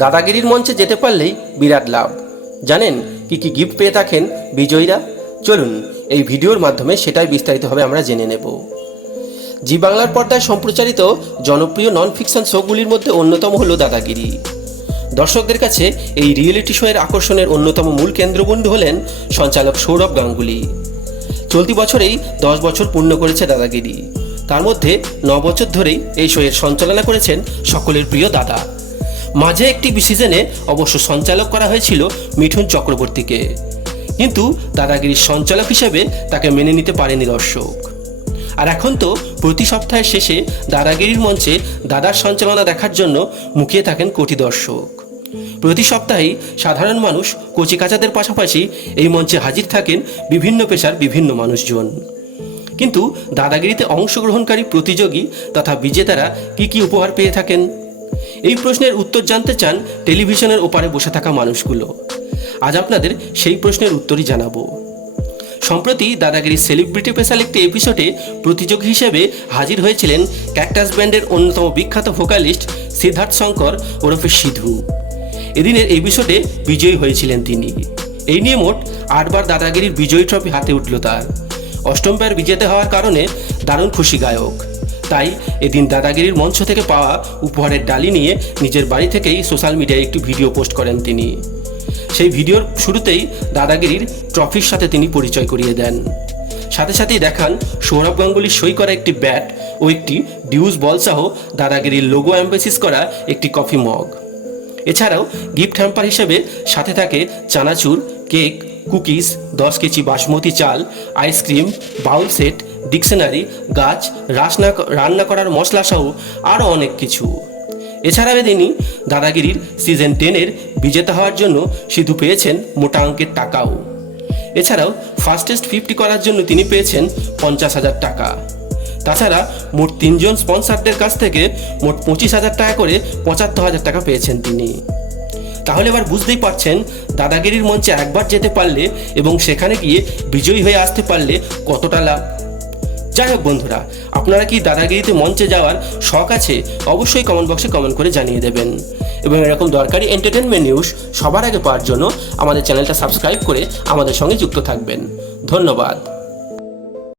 দাদাগিরির মঞ্চে যেতে পারলেই বিরাট লাভ। জানেন কি কি গিফট পেয়ে থাকেন বিজয়ীরা? চলুন এই ভিডিওর মাধ্যমে সেটাই বিস্তারিতভাবে আমরা জেনে নেব। জি বাংলার পর্দায় সম্প্রচারিত জনপ্রিয় নন ফিকশন শোগুলির মধ্যে অন্যতম হলো দাদাগিরি। দর্শকদের কাছে এই রিয়েলিটি শোয়ের আকর্ষণের অন্যতম মূল কেন্দ্রবিন্দু হলেন সঞ্চালক সৌরভ গাঙ্গুলি। চলতি বছরেই 10 বছর পূর্ণ করেছে দাদাগিরি। তার মধ্যে 9 বছর ধরেই এই শোয়ের সঞ্চালনা করেছেন সকলের প্রিয় দাদা। মাঝে একটি সিজনে অবশ্য সঞ্চালক করা হয়েছিল মিঠুন চক্রবর্তীকে, কিন্তু দাদাগিরির সঞ্চালক হিসেবে তাকে মেনে নিতে পারেনি দর্শক। আর এখন তো প্রতি সপ্তাহের শেষে দাদাগিরির মঞ্চে দাদার সঞ্চালনা দেখার জন্য মুখিয়ে থাকেন কোটি দর্শক। প্রতি সপ্তাহেই সাধারণ মানুষ কচিকাচাদের পাশাপাশি এই মঞ্চে হাজির থাকেন বিভিন্ন পেশার বিভিন্ন মানুষজন। কিন্তু দাদাগিরিতে অংশগ্রহণকারী প্রতিযোগী তথা বিজেতারা কি উপহার পেয়ে থাকেন? এই প্রশ্নের উত্তর জানতে চান টেলিভিশনের ওপারে বসে থাকা মানুষগুলো। আজ আপনাদের সেই প্রশ্নের উত্তরই জানাবো। সম্প্রতি দাদাগিরির সেলিব্রিটি স্পেশাল একটি এপিসোডে প্রতিযোগী হিসেবে হাজির হয়েছিলেন ক্যাকটাস ব্যান্ডের অন্যতম বিখ্যাত ভোকালিস্ট সিদ্ধার্থ শঙ্কর ওরফে সিধু। এদিনের এপিসোডে বিজয়ী হয়েছিলেন তিনি। এই নিয়ে মোট 8 বার দাদাগিরির বিজয়ী ট্রফি হাতে উঠল তার। 8ম বিজেতা হওয়ার কারণে দারুণ খুশি গায়ক। তাই এদিন দাদাগিরির মঞ্চ থেকে পাওয়া উপহারের ডালি নিয়ে নিজের বাড়ি থেকেই সোশ্যাল মিডিয়ায় একটি ভিডিও পোস্ট করেন তিনি। সেই ভিডিওর শুরুতেই দাদাগিরির ট্রফির সাথে তিনি পরিচয় করিয়ে দেন। সাথে সাথেই দেখান সৌরভ গাঙ্গুলির সই করা একটি ব্যাট ও একটি ডিউস বল সহ দাদাগিরির লোগো এমবেসিস করা একটি কফি মগ। এছাড়াও গিফট হ্যাম্পার হিসেবে সাথে থাকে চানাচুর, কেক, কুকিজ, 10 কেজি বাসমতি চাল, আইসক্রিম, বাউল সেট, ডিকশনারি, গাছ, রান্না করার মশলা সহ আরও অনেক কিছু। এছাড়াও এদিনই দাদাগিরির সিজন 10-এর বিজেতা হওয়ার জন্য সিধু পেয়েছেন মোটা অঙ্কের টাকাও। এছাড়াও ফাস্টেস্ট 50 করার জন্য তিনি পেয়েছেন 50,000 টাকা। তাছাড়া মোট 3 জন স্পন্সরদের কাছ থেকে মোট 25,000 টাকা করে 75,000 টাকা পেয়েছেন তিনি। তাহলে এবার বুঝতেই পারছেন দাদাগিরির মঞ্চে একবার যেতে পারলে এবং সেখানে গিয়ে বিজয়ী হয়ে আসতে পারলে কতটা লাভ। যাই হোক বন্ধুরা, আপনারা কি দাদাগিরিতে মঞ্চে যাওয়ার শখ আছে? অবশ্যই কমেন্ট বক্সে কমেন্ট করে জানিয়ে দেবেন। এবং এরকম দরকারি এন্টারটেনমেন্ট নিউজ সবার আগে পাওয়ার জন্য আমাদের চ্যানেলটা সাবস্ক্রাইব করে আমাদের সঙ্গে যুক্ত থাকবেন। ধন্যবাদ।